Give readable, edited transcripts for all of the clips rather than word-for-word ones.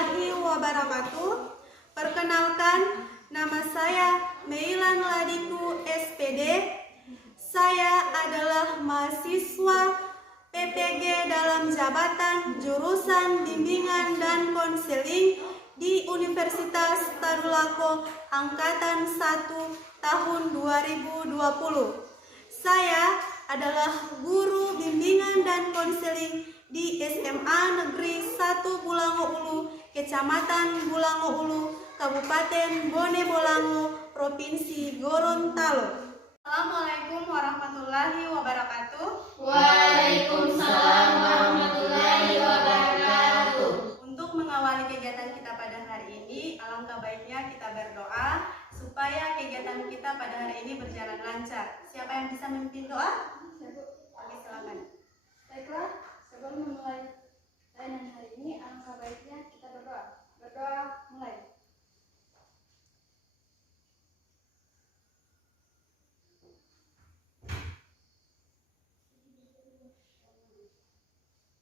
warahmatullahi wabarakatuh. Perkenalkan, nama saya Meilan Ladiku SPD. Saya adalah mahasiswa PPG dalam jabatan jurusan Bimbingan dan Konseling di Universitas Tadulako Angkatan 1 tahun 2020. Saya adalah guru bimbingan dan konseling di SMA Negeri 1 Bulango Ulu, Kecamatan Bulango Ulu, Kabupaten Bone Bolango, Provinsi Gorontalo. Assalamualaikum warahmatullahi wabarakatuh. Waalaikumsalam warahmatullahi wabarakatuh. Untuk mengawali kegiatan kita pada hari ini, alangkah baiknya kita berdoa supaya kegiatan kita pada hari ini berjalan lancar. Siapa yang bisa memimpin doa? Oke, silakan. Baiklah, sebelum memulai layanan hari ini, alangkah baiknya kita berdoa. Berdoa mulai.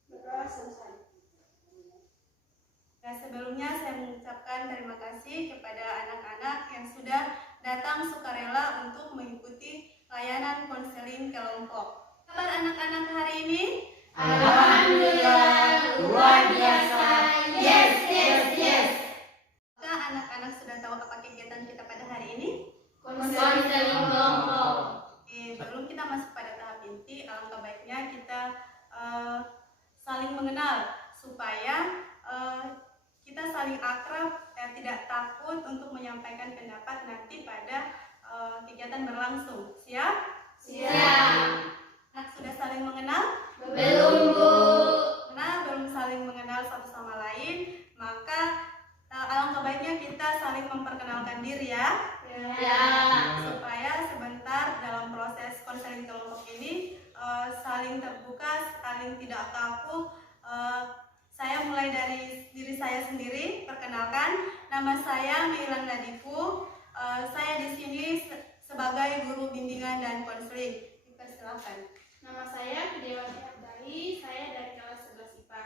Berdoa selesai. Nah, sebelumnya saya mengucapkan terima kasih kepada anak-anak yang sudah datang sukarela untuk mengikuti layanan konseling kelompok. Kabar anak-anak hari ini? Alhamdulillah, luar biasa. Yes. Apakah anak-anak sudah tahu apa kegiatan kita pada hari ini? Konseling kelompok. Sebelum kita masuk pada tahap inti, alangkah baiknya kita saling mengenal supaya kita saling akrab, tidak takut untuk menyampaikan pendapat nanti pada kegiatan berlangsung. Siap? Siap. Anak sudah saling mengenal? Belum, Bu. Nah, belum saling mengenal satu sama lain, maka alangkah baiknya kita saling memperkenalkan diri ya. Ya. Supaya sebentar dalam proses konseling kelompok ini saling terbuka, saling tidak kaku. Saya mulai dari diri saya sendiri. Perkenalkan, nama saya Meilan Ladiku. Saya di sini sebagai guru bimbingan dan konseling. Dipersilakan. Nama saya Widewati Abdali, saya dari kelas 11 IPA.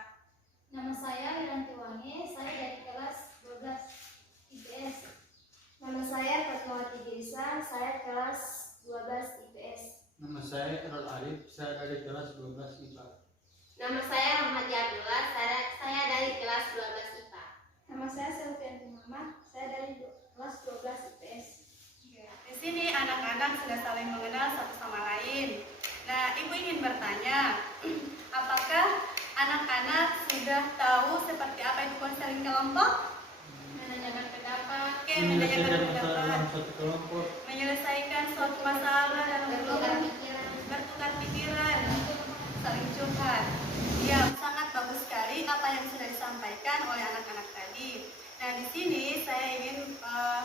Nama saya Wiranti Wangi, saya dari kelas 12 IPS. Nama saya Fatmawati Dirisa, saya kelas 12 IPS. Nama saya Errol Arif, saya dari kelas 12 IPA. Nama saya Rahmati Abdullah, saya dari kelas 12 IPA. Nama saya Selvianti Mama, saya dari kelas 12 IPS. Di sini anak-anak sudah saling mengenal satu sama lain. Nah, Ibu ingin bertanya, apakah anak-anak sudah tahu seperti apa itu konseling kelompok? Menanyakan pendapat. Oke, Menyelesaikan menanyakan masalah pendapat, dalam suatu kelompok. menyelesaikan suatu masalah dalam Bertukar pikiran. bertukar pikiran, saling curhat. Ya, sangat bagus sekali apa yang sudah disampaikan oleh anak-anak tadi. Nah, di sini saya ingin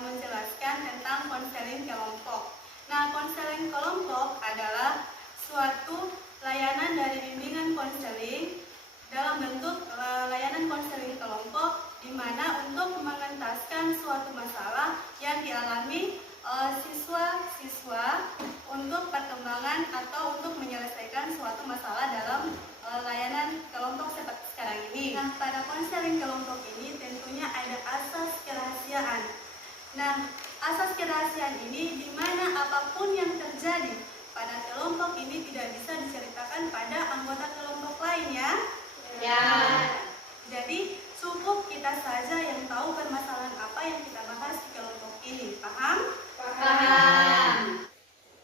menjelaskan tentang konseling kelompok. Nah, konseling kelompok adalah suatu layanan dari bimbingan konseling dalam bentuk layanan konseling kelompok, di mana untuk mengentaskan suatu masalah yang dialami siswa-siswa untuk perkembangan atau untuk menyelesaikan suatu masalah dalam layanan kelompok seperti sekarang ini. Nah, pada konseling kelompok ini tentunya ada asas kerahasiaan. Nah, asas kerahasiaan ini di mana apapun yang terjadi pada kelompok ini tidak bisa diceritakan pada anggota kelompok lain ya. Ya. Jadi cukup kita saja yang tahu permasalahan apa yang kita bahas di kelompok ini. Paham? Paham.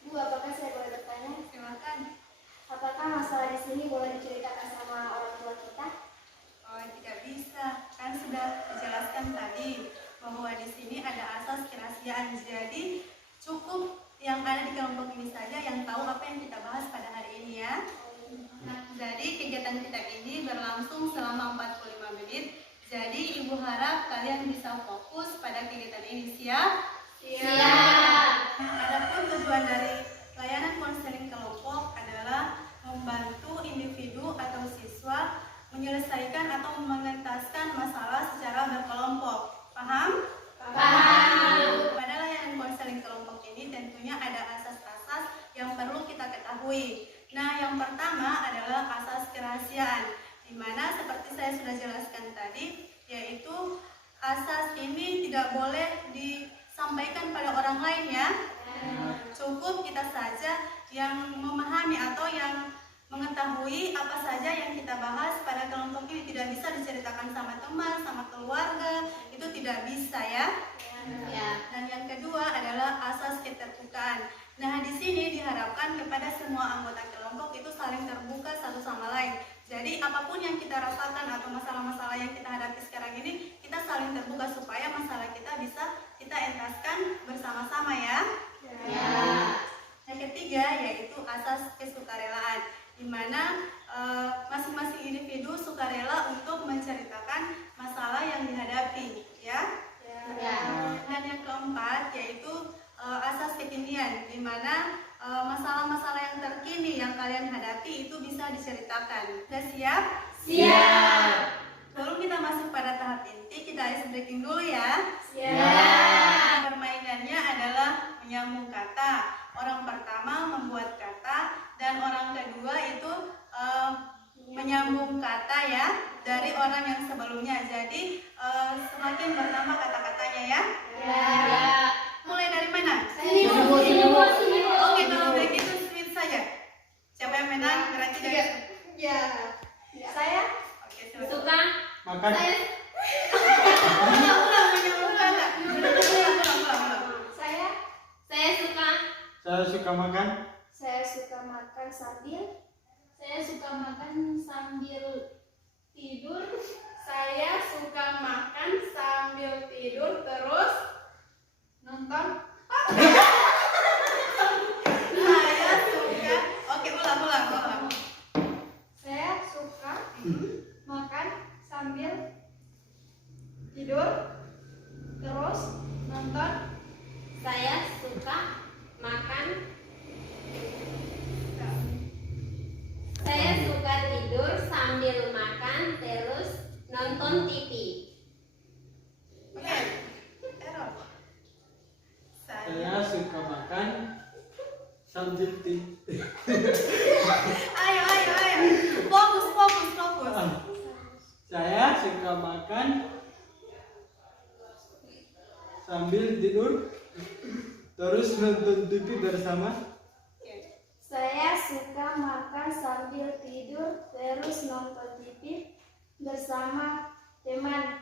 Bu, apakah saya boleh bertanya? Silakan. Apakah masalah di sini boleh diceritakan sama orang tua kita? Oh, tidak bisa. Kan sudah dijelaskan tadi bahwa di sini ada asas kerahasiaan. Jadi cukup yang ada di kelompok ini saja yang tahu apa yang kita bahas pada hari ini ya. Nah, jadi kegiatan kita ini berlangsung selama 45 menit. Jadi Ibu harap kalian bisa fokus pada kegiatan ini. Siap? Siap. Nah, adapun tujuan dari layanan konseling kelompok adalah membantu individu atau siswa menyelesaikan atau mengentaskan masalah secara berkelompok. Paham? Paham. Pada layanan konseling kelompok ini tentunya ada asas-asas yang perlu kita ketahui. Nah, yang pertama adalah asas kerahasiaan, di mana seperti saya sudah jelaskan tadi, yaitu asas ini tidak boleh disampaikan pada orang lain ya. Cukup kita saja yang memahami atau yang mengetahui apa saja yang kita bahas pada kelompok ini. Tidak bisa diceritakan sama teman, sama keluarga, itu tidak bisa ya. Dan yang kedua adalah asas keterbukaan. Nah, di sini diharapkan kepada semua anggota kelompok itu saling terbuka satu sama lain. Jadi apapun yang kita rasakan atau masalah-masalah yang kita hadapi sekarang ini, kita saling terbuka supaya masalah kita bisa kita entaskan bersama-sama ya. Yang ketiga yaitu asas kesukarelaan, di mana masing-masing individu sukarela untuk menceritakan masalah yang dihadapi ya. Dan yang keempat yaitu asas kekinian, di mana masalah-masalah yang terkini yang kalian hadapi itu bisa diceritakan. Sudah siap? Siap. Sebelum kita masuk pada tahap inti, kita ice breaking dulu ya. Siap. Permainannya adalah menyambung kata. Orang pertama membuat kata dan orang kedua itu menyambung kata ya dari orang yang sebelumnya. Jadi semakin bertambah kata-katanya ya. Mulai dari mana? Sini, Oke, kalau begitu sweet saja. Siapa yang menang berarti dari Saya Oke, silakan. Suka. Makan. Ulang menyambung kata. Ulang. Saya suka. Saya suka makan. Saya suka makan sambil tidur. Saya suka makan sambil tidur terus nonton. Saya suka. Oke, ulang. Saya suka makan sambil tidur terus nonton. Saya suka makan. Saya suka tidur sambil makan terus nonton TV. Oke. Error. Saya suka makan sambil tidur. Ayo. Fokus. Saya suka makan sambil tidur terus nonton TV bersama. Saya suka makan sambil tidur terus nonton TV bersama teman.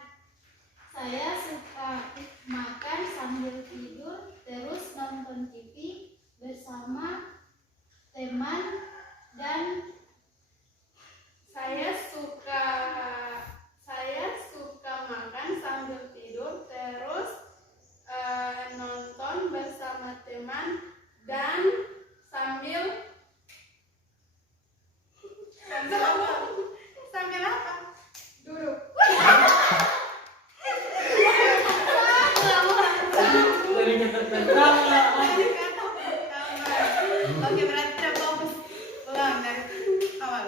Saya suka makan sambil tidur terus nonton TV bersama teman. Dan Saya suka makan sambil tidur terus nonton bersama teman dan sambil apa? Duduk. Dari kata-kata. Oke, berarti tidak fokus. Ulang dari awal.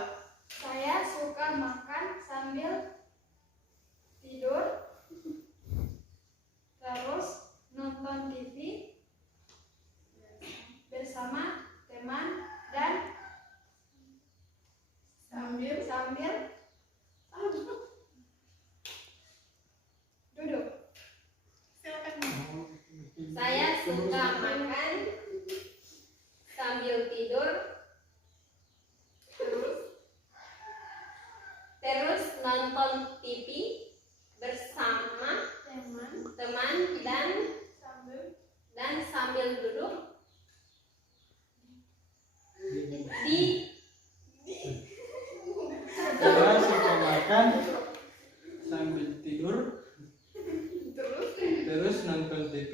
Saya suka makan sambil tidur terus nonton TV bersama teman dan sambil duduk. Silakan. Saya suka makan sambil tidur terus nonton TV bersama teman dan sambil duduk di Saya suka makan sambil tidur terus nonton TV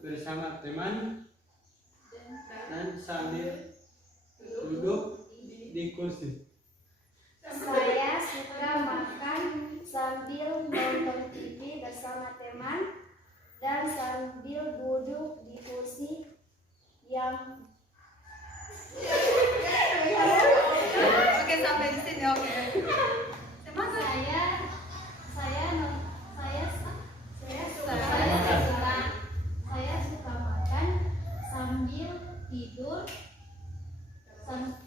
bersama teman dan sambil duduk di kursi. Saya suka makan sambil nonton TV bersama teman dan sambil duduk di kursi yang Oke, sampai di sini. Oke. Semangat. saya suka makan sambil tidur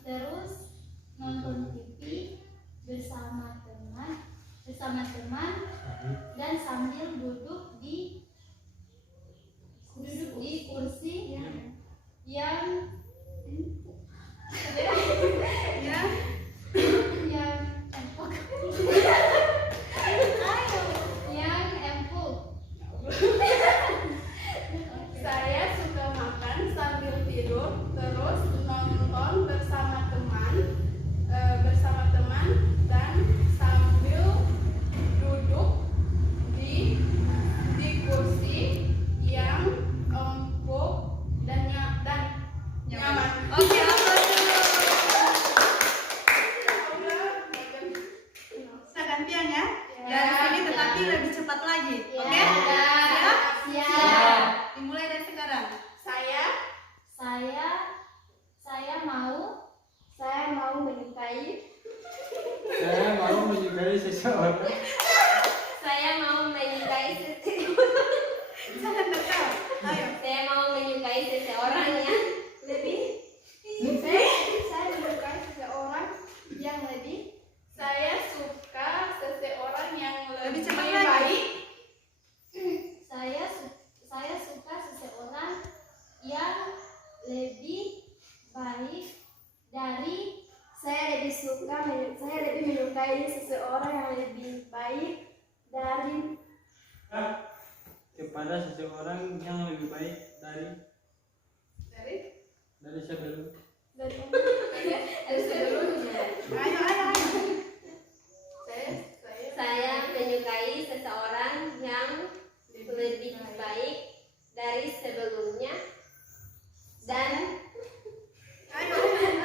terus nonton TV bersama teman mau menyukai. Saya mau menyukai seseorang. Saya mau menyukai seseorang. Jangan dekat. Ayo. Saya mau menyukai seseorang yang Lebih. Saya menyukai seseorang yang lebih. Saya suka seseorang yang Lebih lebih cepat lagi. baik. Saya suka seseorang yang lebih baik dari. Saya lebih menyukai seseorang yang lebih baik dari. Kepada seseorang yang lebih baik dari sebelum. Dari sebelumnya. Ayo, ayo, ayo. saya menyukai seseorang yang lebih baik dari sebelumnya dan Ayo. Saya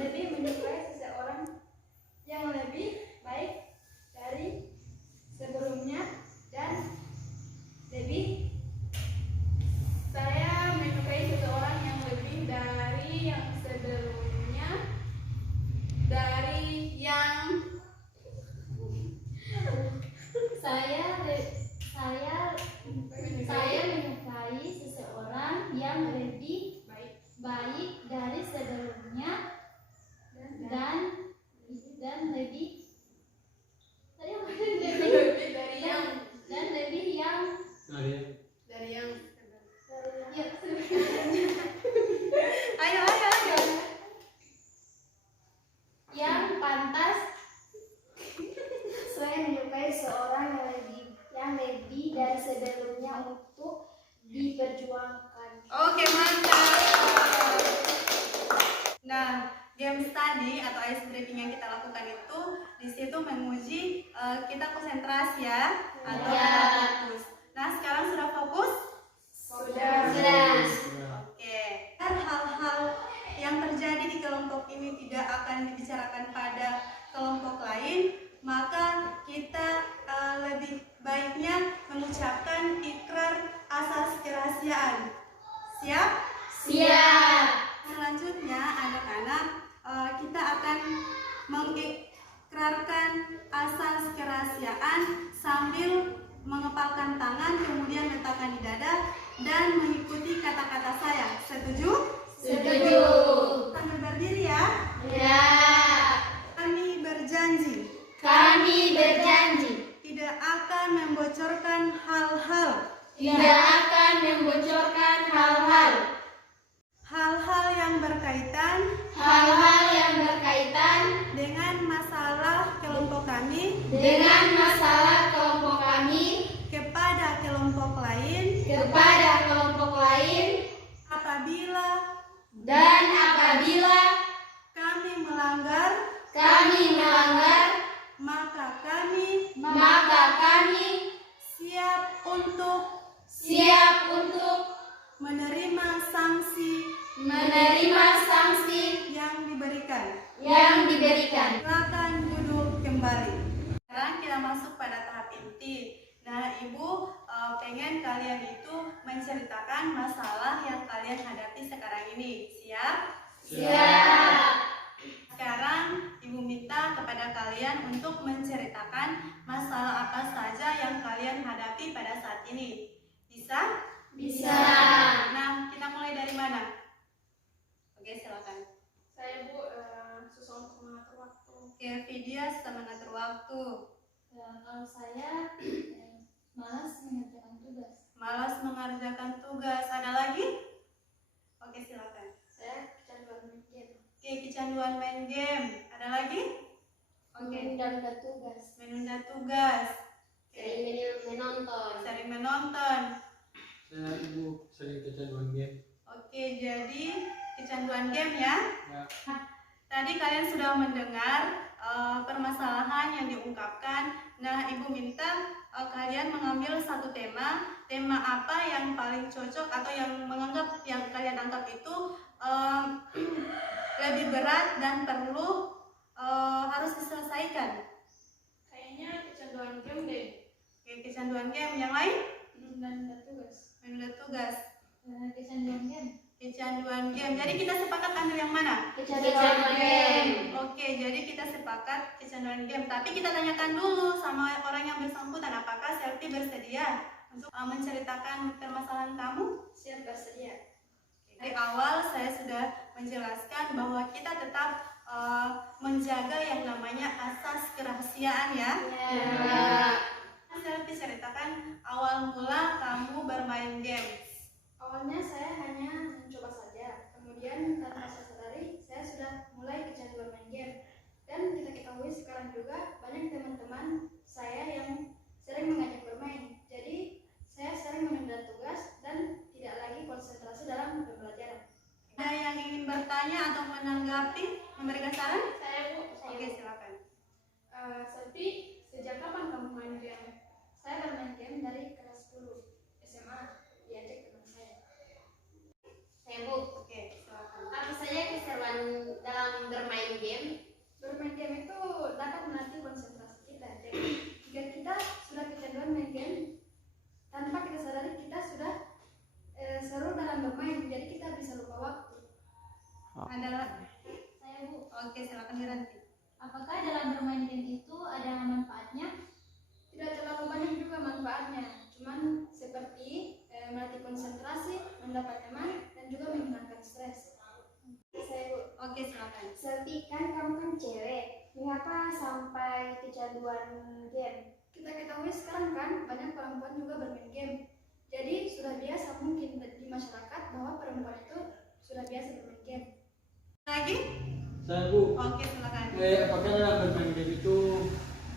lebih menyukai seseorang yang lebih baik dari sebelumnya dan lebih. Saya menyukai seseorang yang lebih dari yang sebelumnya, dari yang Saya menyukai seseorang yang lebih baik. baik dari sebelumnya dan lebih. Tadi apa? Lebih dari yang Dan lebih yang. dari yang Ya, Ayo, ayo, ayo. yang pantas. Saya menyukai seorang yang lebih dari sebelumnya untuk diperjuangkan. Oke, mantap. Nah, games tadi atau ice breaking yang kita lakukan itu di situ menguji kita konsentrasi ya atau Ya. kita fokus. Nah, sekarang sudah fokus? sudah. Oke. Hal-hal yang terjadi di kelompok ini tidak akan dibicarakan pada kelompok lain, maka kita lebih baiknya mengucapkan ikrar asas kerahasiaan. Siap? siap. Selanjutnya anak-anak kita akan mengikrarkan asas kerahasiaan sambil mengepalkan tangan kemudian letakkan di dada dan mengikuti kata-kata saya. Setuju? Setuju. Sambil berdiri ya. Ya. Kami berjanji Kami berjanji tidak akan membocorkan hal-hal tidak akan membocorkan hal-hal yang berkaitan dengan masalah kelompok kami dengan masalah kelompok kami kepada kelompok lain kepada kelompok lain apabila dan apabila kami melanggar maka kami siap untuk menerima sanksi yang diberikan. Silakan duduk kembali. Sekarang kita masuk pada tahap inti. Nah, Ibu pengen kalian itu menceritakan masalah yang kalian hadapi sekarang ini. Siap? Siap. Sekarang Ibu minta kepada kalian untuk menceritakan masalah apa saja yang kalian hadapi pada saat ini. Bisa? Bisa. Nah, kita mulai dari mana? Oke, silakan. Saya Bu susah untuk mengatur waktu. Oke, Vidya sudah mengatur waktu. Kalau saya malas mengerjakan tugas. Malas mengerjakan tugas. Ada lagi? Oke, silakan. Saya kecanduan main game. Oke, kecanduan main game. Ada lagi? Oke, Menunda tugas. menunda tugas. Oke, Sering menonton. sering menonton. Saya Ibu sering kecanduan game. Oke, jadi kecanduan game ya. Ya. Tadi kalian sudah mendengar permasalahan yang diungkapkan. Nah, Ibu minta kalian mengambil satu tema. Tema apa yang paling cocok atau yang kalian anggap itu lebih berat dan perlu harus diselesaikan. Kayaknya kecanduan game deh. Oke, kecanduan game. Yang lain? Menunda tugas. Menunda tugas. Kecanduan game. Kecanduan game. Jadi kita sepakat ambil yang mana? Kecanduan game. Oke, jadi kita sepakat kecanduan game. Tapi kita tanyakan dulu sama orang yang bersangkutan, apakah Selfie bersedia untuk menceritakan permasalahan kamu? Siap bersedia. Dari awal saya sudah menjelaskan bahwa kita tetap menjaga yang namanya asas kerahasiaan ya. Selfie ceritakan awal mula kamu bermain game. Awalnya saya hanya mencoba saja, kemudian tanpa saya sadari saya sudah mulai kecanduan main game. Dan kita ketahui sekarang juga banyak teman-teman saya yang sering mengajak bermain. Jadi saya sering menunda tugas dan tidak lagi konsentrasi dalam pembelajaran. Ada yang ingin bertanya atau menanggapi, memberikan saran? Saya Bu, Oke, silakan. Selfie, sejak kapan kamu main game? Saya bermain game dari kelas 10 SMA, diajak teman saya. Saya Bu, Oke, silakan. apa saja keseruan dalam bermain game? Bermain game itu dapat melatih konsentrasi kita. Jadi jika kita sudah kecanduan main game, tanpa kita sadari kita sudah seru dalam bermain. Jadi kita bisa lupa waktu. Adalah. Saya Bu, Oke, silakan Wiranti. apakah dalam bermain game itu ada manfaatnya? Tidak terlalu banyak juga manfaatnya. Cuman seperti melatih konsentrasi, mendapat teman, dan juga menghilangkan stres. Saya Bu, Oke, silakan. Selfie kan kamu kan cewek, mengapa sampai kecanduan game? Kita ketahui sekarang kan banyak perempuan juga bermain game. Jadi sudah biasa mungkin di masyarakat bahwa perempuan itu sudah biasa bermain game. Lagi? Saya Bu, Oke, silakan. apakah dalam bermain game itu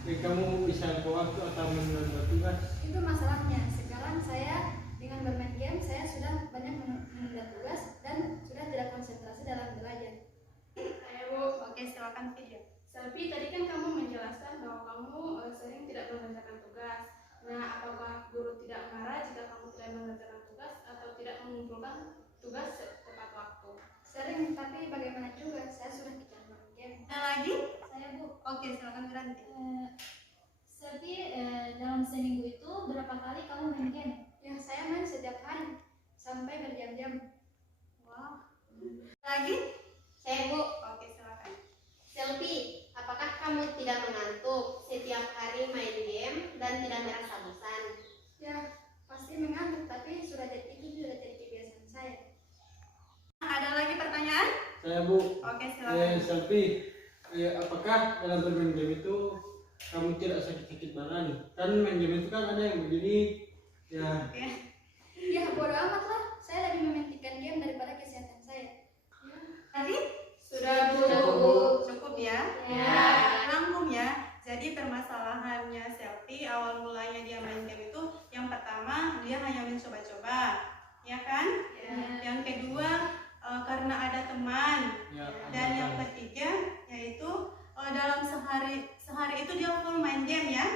kamu bisa lupa waktu atau menunda tugas? Itu masalahnya. Sekarang saya dengan bermain game saya sudah banyak menunda tugas dan sudah tidak konsentrasi dalam belajar. Saya Bu, Oke, silakan video. Selfie, tadi kan kamu menjelaskan bahwa kamu sering tidak mengerjakan tugas. Nah, apakah guru tidak marah jika kamu tidak mengerjakan tugas atau tidak mengumpulkan tugas tepat waktu? Sering, tapi bagaimana juga saya sudah kecanduan game. Ada lagi? Saya Bu, Oke, silakan Wiranti. Selfie dalam seminggu itu berapa kali kamu main game? Ya, saya main setiap hari sampai berjam-jam. Wah. Lagi? Saya Bu, Oke, silakan. Selfie, apakah kamu tidak mengantuk setiap hari main game dan tidak merasa bosan? Ya, pasti mengantuk, tapi itu sudah jadi kebiasaan saya. Ada lagi pertanyaan? Saya Bu, Oke, silakan. Selfie, apakah dalam bermain game itu kamu tidak sakit-sakit badan? Kan main game itu kan ada yang begini, ya. Oke. Ya, bodo amat lah. Saya lebih mementingkan game daripada kesehatan saya. Tadi? Sudah Bu. Cukup ya? Ya. Rangkum ya. Jadi permasalahannya Selfie awal mulanya dia main game itu yang pertama dia hanya mencoba-coba, ya kan? Yang kedua karena ada teman. Ya, Dan yang ketiga yaitu dalam sehari itu dia full main game ya.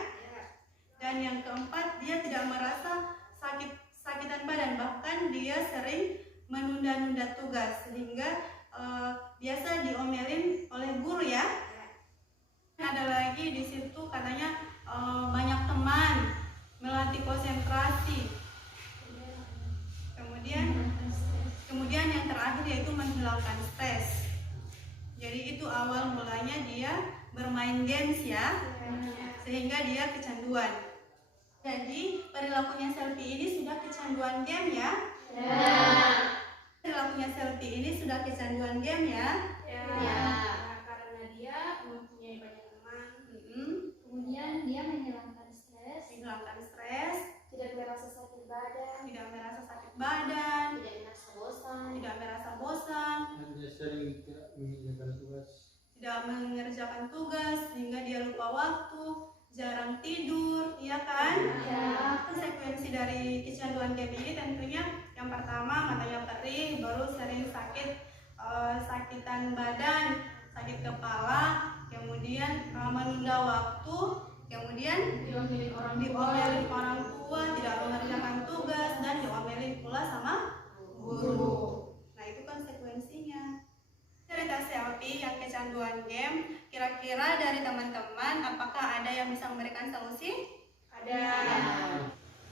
Dan yang keempat dia tidak merasa sakitan badan, bahkan dia sering menunda-nunda tugas sehingga biasa diomelin oleh guru ya. Ada lagi di situ katanya banyak teman, melatih konsentrasi. Kemudian yang terakhir yaitu menghilangkan stres. Jadi itu awal mulanya dia bermain games ya, sehingga dia kecanduan. Jadi perilakunya Selfie ini sudah kecanduan game ya. Perilakunya Selfie ini sudah kecanduan game ya. Karena dia mempunyai banyak teman. Kemudian dia menghilangkan stres, Menghilangkan stres, tidak merasa sakit badan, tidak merasa sakit badan, Tidak merasa bosan. tidak merasa bosan, Dan dia sering tidak mengerjakan tugas. tidak mengerjakan tugas sehingga dia lupa waktu, jarang tidur, iya kan? Konsekuensi dari kecanduan game ini tentunya yang pertama matanya perih, baru sering sakitan badan, sakit kepala, kemudian menunda waktu, kemudian diomelin orang tua, tidak mengerjakan tugas, dan diomelin pula sama guru. Nah itu konsekuensinya. Cerita Selfie yang kecanduan game, kira-kira dari teman-teman apakah ada yang bisa memberikan solusi? Ada.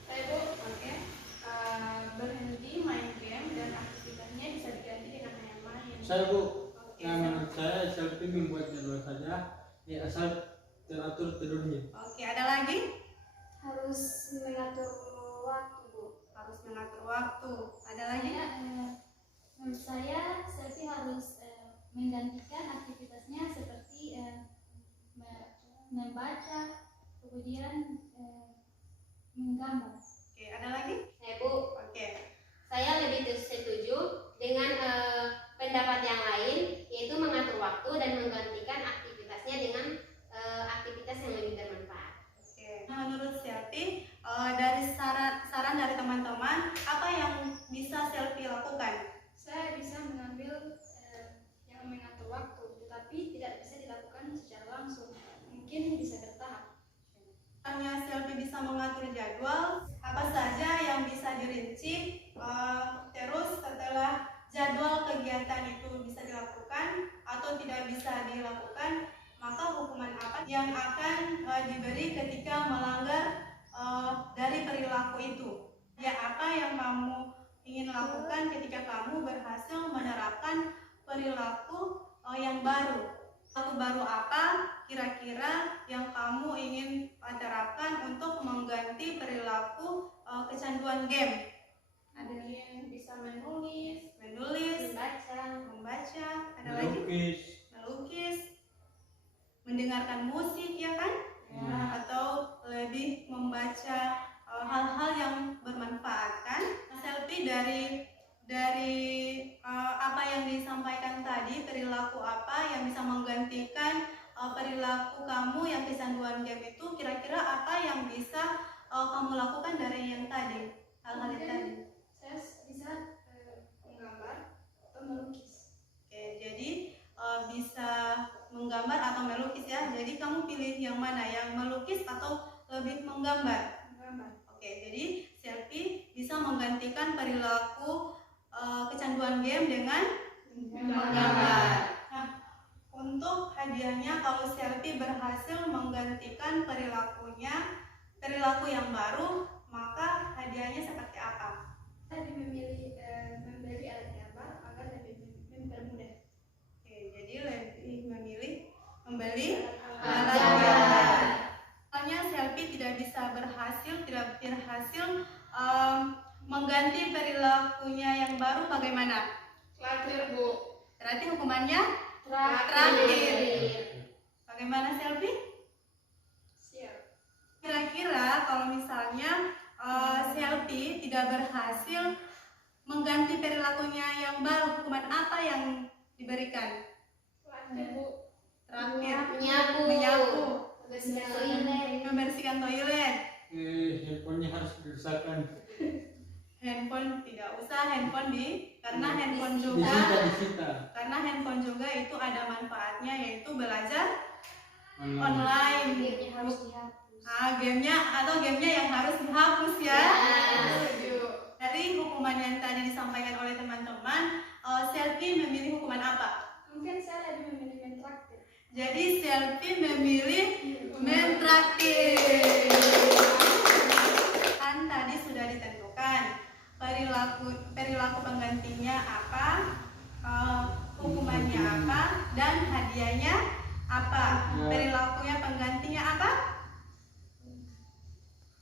Saya Bu, Oke. berhenti main game dan aktivitasnya bisa Saya Bu, nah menurut saya selfie membuat jadwal saja, ya asal teratur tidurnya. Oke, ada lagi? Harus mengatur waktu, Bu. Harus mengatur waktu. Ada lagi? Menurut saya selfie harus menggantikan aktivitasnya seperti membaca, kemudian menggambar. Oke, ada lagi? Bu, Oke. saya lebih setuju dengan pendapat yang lain, yaitu mengatur waktu dan menggantikan aktivitasnya dengan aktivitas yang lebih bermanfaat. Oke. Nah, menurut Selfie, dari saran dari teman-teman, apa yang bisa Selfie lakukan? Saya bisa mengambil yang mengatur waktu, tetapi tidak bisa dilakukan secara langsung. Mungkin bisa bertahap. Hanya Selfie bisa mengatur jadwal, apa saja yang bisa dirinci, terus setelah jadwal kegiatan itu bisa dilakukan atau tidak bisa dilakukan, maka hukuman apa yang akan diberi ketika melanggar dari perilaku itu. Ya, apa yang kamu ingin lakukan ketika kamu berhasil menerapkan perilaku yang baru. Perilaku baru apa kira-kira yang kamu ingin terapkan untuk mengganti perilaku kecanduan game? Ada Mungkin bisa menulis, membaca, ada lagi? Melukis. Melukis, mendengarkan musik, ya kan? Atau lebih membaca hal-hal yang bermanfaat, kan? Selfie dari apa yang disampaikan tadi, perilaku apa yang bisa menggantikan perilaku kamu yang kecanduan game itu, kira-kira apa yang bisa kamu lakukan dari yang tadi, hal-hal yang tadi? saya bisa menggambar atau melukis. Oke, jadi bisa menggambar atau melukis ya. Jadi kamu pilih yang mana, yang melukis atau lebih menggambar? Menggambar. Oke, jadi Selfie bisa menggantikan perilaku kecanduan game dengan menggambar. Nah, untuk hadiahnya kalau Selfie berhasil menggantikan perilaku yang baru, maka hadiahnya seperti apa? Saya lebih memilih membeli alat gambar agar lebih mempermudah. Oke, jadi lebih memilih membeli Alat alat gambar. Soalnya Selfie tidak berhasil mengganti perilakunya yang baru, bagaimana? Terakhir, Bu. Berarti hukumannya Terakhir. bagaimana Selfie? Siap. Kira-kira kalau misalnya Selfie tidak berhasil mengganti perilakunya yang baru, hukuman apa yang diberikan? Terakhir, Bu. Terakhir, Menyapu. membersihkan toilet. Handphonenya harus dirusakan. Handphone tidak usah, karena handphone Disita. karena handphone juga itu ada manfaatnya, yaitu belajar Online. online. Gamenya harus dihapus. Gamenya yang harus dihapus ya. Ya. Setuju. Dari hukuman yang tadi disampaikan oleh teman-teman, Selfie memilih hukuman apa? Mungkin saya lebih memilih mentraktir. Jadi Selfie memilih mentraktir. Kan tadi sudah ditentukan perilaku penggantinya apa, hukumannya apa, dan hadiahnya apa. Perilakunya penggantinya apa?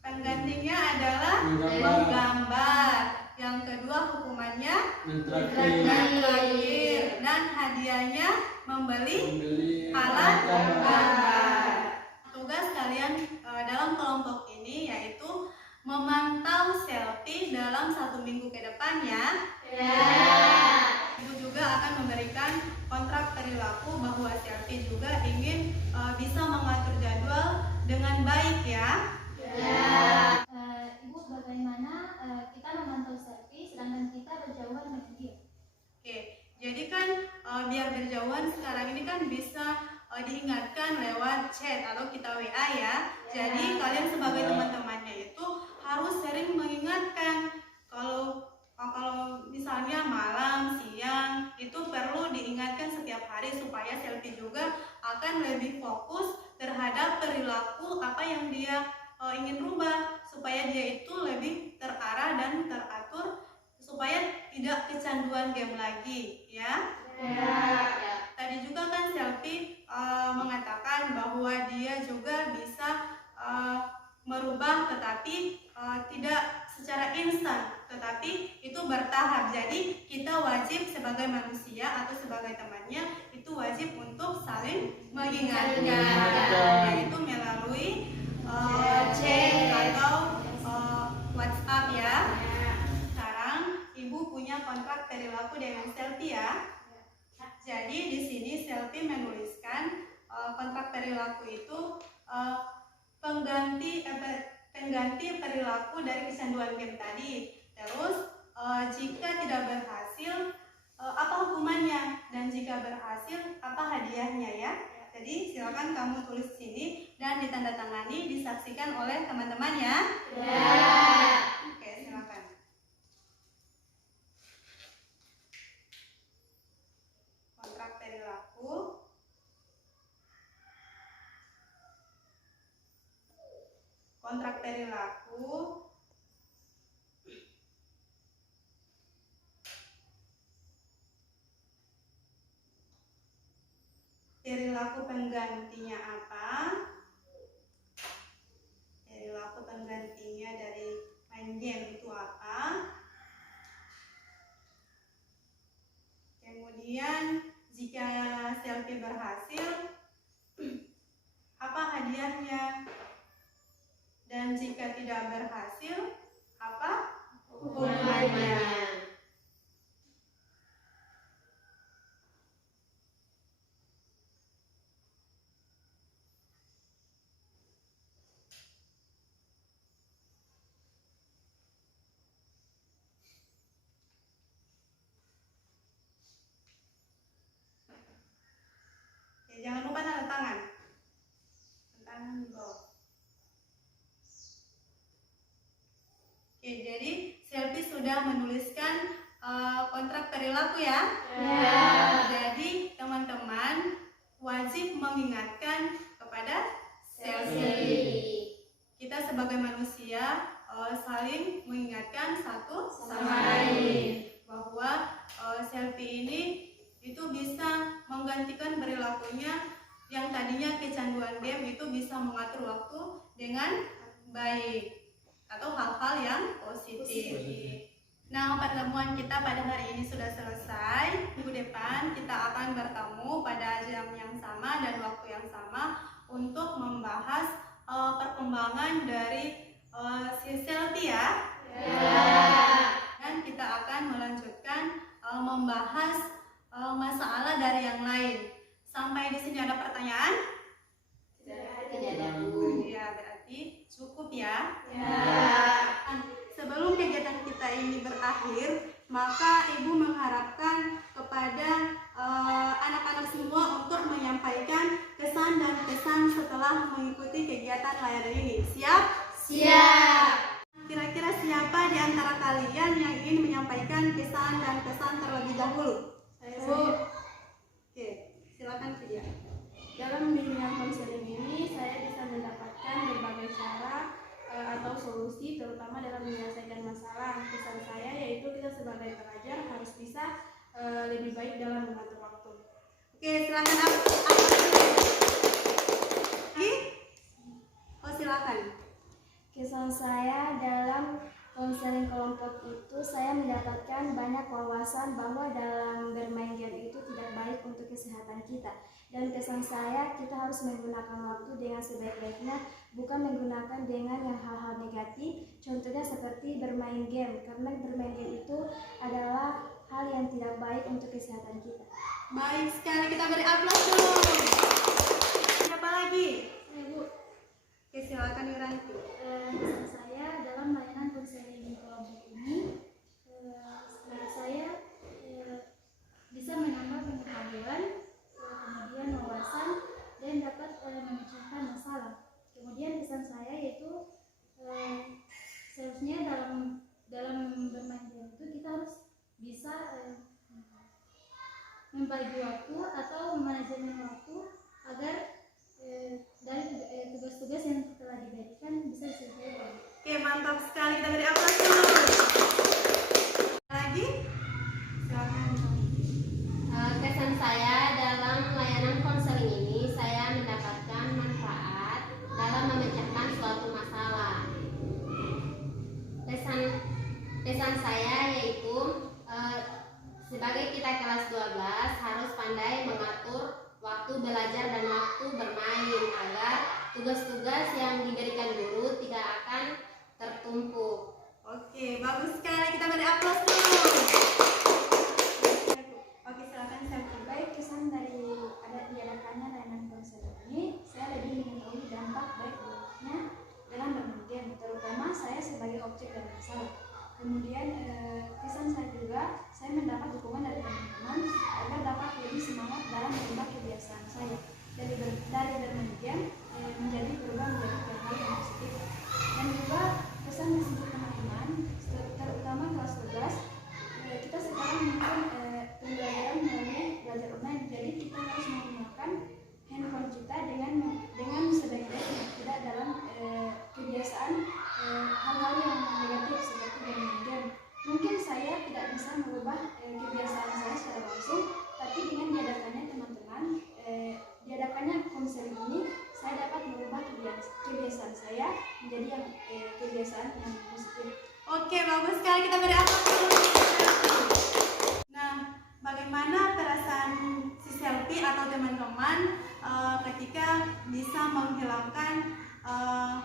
Penggantinya adalah menggambar. Yang kedua hukumannya mentraktir, dan hadiahnya membeli alat gambar. Tugas kalian dalam kelompok ini yaitu memantau Selfie dalam 1 minggu ke depannya. Ibu juga akan memberikan kontrak perilaku bahwa Selfie juga ingin bisa mengatur jadwal dengan baik ya. Ibu, bagaimana kita memantau Selfie sedangkan kita berjauhan dengan dia? Oke, jadi kan biar berjauhan sekarang ini kan bisa diingatkan lewat chat atau kita WA ya. Jadi kalian sebagai teman-temannya itu harus sering mengingatkan kalau misalnya malam, siang itu perlu diingatkan setiap hari supaya Selfie juga akan lebih fokus terhadap perilaku apa yang dia ingin rubah, supaya dia itu lebih terarah dan teratur supaya tidak kecanduan game lagi ya. Ya. Tadi juga kan Selfie mengatakan bahwa dia juga bisa merubah, tetapi tidak secara instan, tetapi itu bertahap. Jadi kita wajib sebagai manusia atau sebagai temannya itu wajib untuk saling mengingatkan, yaitu melalui chat atau WhatsApp ya. Sekarang Ibu punya kontrak perilaku dengan Selfie ya. Jadi di sini Selfie menuliskan kontrak perilaku itu pengganti perilaku dari kecanduan game tadi. Terus jika tidak berhasil apa hukumannya, dan jika berhasil apa hadiahnya ya. Jadi silakan kamu tulis sini dan ditandatangani, disaksikan oleh teman-teman ya. Oke, silakan. Kontrak perilaku. Kontrak perilaku. Perilaku penggantinya apa? Perilaku penggantinya dari main game itu apa? Kemudian jika Selfie berhasil, apa hadiahnya? Dan jika tidak berhasil, apa hukumannya? Ya, jangan lupa tanda tangan. Tanda tangan di bawah. Oke, jadi Selfie sudah menuliskan kontrak perilaku ya. Jadi teman-teman wajib mengingatkan kepada Selfie. Kita sebagai manusia saling mengingatkan satu sama lain bahwa Selfie ini itu bisa menggantikan perilakunya yang tadinya kecanduan game, itu bisa mengatur waktu dengan baik atau hal-hal yang positif. Nah, pertemuan kita pada hari ini sudah selesai. Minggu depan kita akan bertemu pada jam yang sama dan waktu yang sama untuk membahas perkembangan dari si Selfie ya. Dan kita akan melanjutkan membahas masalah dari yang lain. Sampai di sini ada pertanyaan? Tidak ada, Bu. Ya, berarti cukup ya. Sebelum kegiatan kita ini berakhir, maka Ibu mengharapkan kepada anak-anak semua untuk menyampaikan kesan dan pesan setelah mengikuti kegiatan layanan ini. Siap? Kira-kira siapa di antara kalian yang ingin menyampaikan kesan dan pesan terlebih dahulu? Oke, silakan Fia. Dalam dunia konseling ini, saya bisa mendapatkan berbagai cara atau solusi, terutama dalam menyelesaikan masalah. Pesan saya yaitu kita sebagai pelajar harus bisa lebih baik dalam mengatur waktu. Oke, silakan silakan. Kesan saya dalam konseling kelompok itu, saya mendapatkan banyak wawasan bahwa dalam bermain game itu tidak baik untuk kesehatan kita. Dan kesan saya, kita harus menggunakan waktu dengan sebaik-baiknya, bukan menggunakan dengan yang hal-hal negatif. Contohnya seperti bermain game, karena bermain game itu adalah hal yang tidak baik untuk kesehatan kita. Baik sekali, kita beri aplaus dulu. Siapa lagi? Ibu, Oke, silakan Yuranti. Kesan saya dalam layanan konseling kelompok ini, saya bisa menambah pengetahuan, kemudian wawasan, dan dapat memecahkan masalah. Kemudian pesan saya yaitu seharusnya dalam bermain game itu kita harus bisa membagi waktu atau manajemen waktu agar dari tugas-tugas yang telah diberikan bisa diselesaikan. tugas-tugas yang diberikan guru tidak akan tertumpuk. Oke, bagus sekali. Kita beri aplaus dulu. Oke, silakan Selvi. Baik, kesan dari diadakannya layanan konseling ini, saya lebih mengetahui dampak baik buruknya dalam bermain game, terutama saya sebagai objek dan masalah. Kemudian kesan saya juga, saya mendapat dukungan dari teman-teman agar dapat lebih semangat dalam merubah kebiasaan saya dari bermain game menjadi berubah menjadi hal yang positif. Dan juga kesan untuk teman-teman, terutama kelas 12, kita sekarang mungkin pembelajaran melalui belajar online, jadi kita harus menggunakan handphone kita dengan sebaik-baiknya, tidak dalam kebiasaan hal-hal yang negatif seperti bermain game. Mungkin saya tidak bisa merubah kebiasaan saya secara langsung, tapi dengan diadakannya konseling ini, saya dapat merubah kebiasaan saya menjadi kebiasaan yang positif. Oke, bagus sekali. Kita beri aplaus dulu. Nah, bagaimana perasaan si Selvi atau teman-teman ketika bisa menghilangkan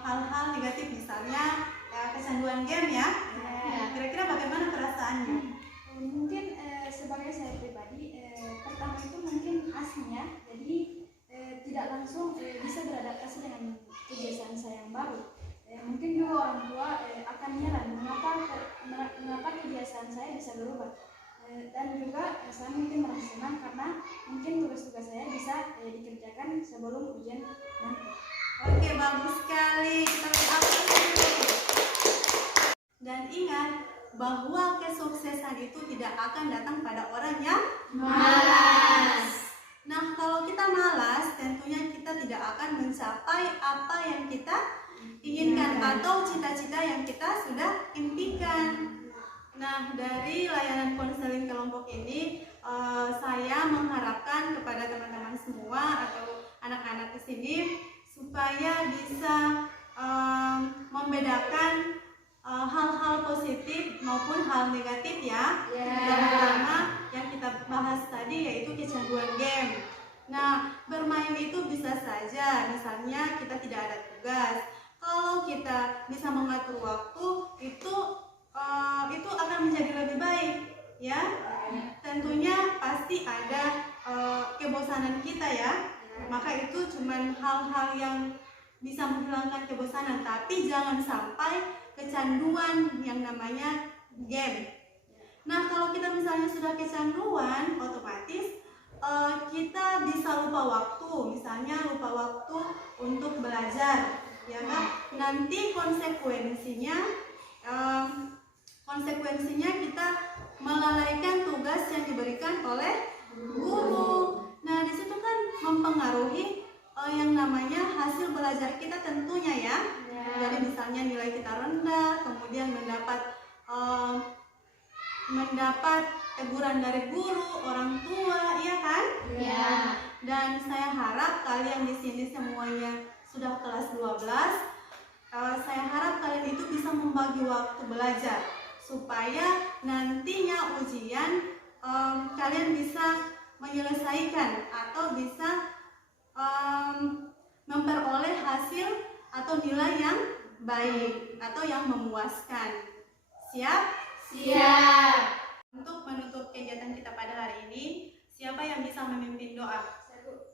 hal-hal negatif, misalnya kecanduan game ya? Kira-kira bagaimana perasaannya? Mungkin sebagai saya pribadi, pertama itu mungkin aslinya, jadi tidak langsung bisa beradaptasi dengan kebiasaan saya yang baru. Mungkin juga orang tua akan heran mengapa kebiasaan saya bisa berubah. Dan juga saya mungkin merasa senang karena mungkin tugas-tugas saya bisa dikerjakan sebelum ujian nanti. Oke, bagus sekali. Kita beri aplaus dulu. Dan ingat bahwa kesuksesan itu tidak akan datang pada orang yang Malas. Nah, kalau kita malas, tentunya kita tidak akan mencapai apa yang kita inginkan atau cita-cita yang kita sudah impikan. Nah, dari layanan konseling kelompok ini, saya mengharapkan kepada teman-teman semua atau anak-anak di sini supaya bisa membedakan hal-hal positif maupun hal negatif ya. Terutama yang kita bahas tadi yaitu kecanduan game. Nah, bermain itu bisa saja, misalnya kita tidak ada tugas. Kalau kita bisa mengatur waktu, itu akan menjadi lebih baik, ya. Tentunya pasti ada kebosanan kita ya. Maka itu cuman hal-hal yang bisa menghilangkan kebosanan, tapi jangan sampai kecanduan yang namanya game. Nah, kalau kita misalnya sudah kecanduan, otomatis kita bisa lupa waktu, misalnya lupa waktu untuk belajar, ya kan? Nanti konsekuensinya kita melalaikan tugas yang diberikan oleh guru. Nah, di situ kan mempengaruhi yang namanya hasil belajar kita tentunya ya. Jadi misalnya nilai kita rendah, kemudian mendapat teguran dari guru, orang tua, iya kan? Ya. Dan saya harap kalian di sini semuanya sudah kelas 12. Saya harap kalian itu bisa membagi waktu belajar supaya nantinya ujian kalian bisa menyelesaikan atau bisa memperoleh hasil atau nilai yang baik atau yang memuaskan. Siap? Siap. Untuk menutup kegiatan kita pada hari ini, siapa yang bisa memimpin doa?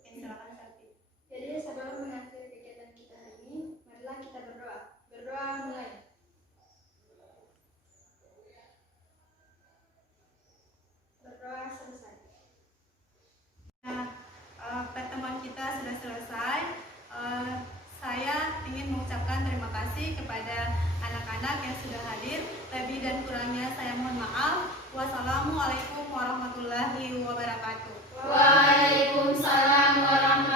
Silakan Selvi. Jadi sebelum mengakhiri kegiatan kita hari ini, marilah kita berdoa. Berdoa mulai. Berdoa selesai. Nah, pertemuan kita sudah selesai. Saya ingin mengucapkan terima kasih kepada anak-anak yang sudah hadir. Lebih dan kurangnya saya mohon maaf. Wassalamualaikum warahmatullahi wabarakatuh. Waalaikumsalam warahmatullahi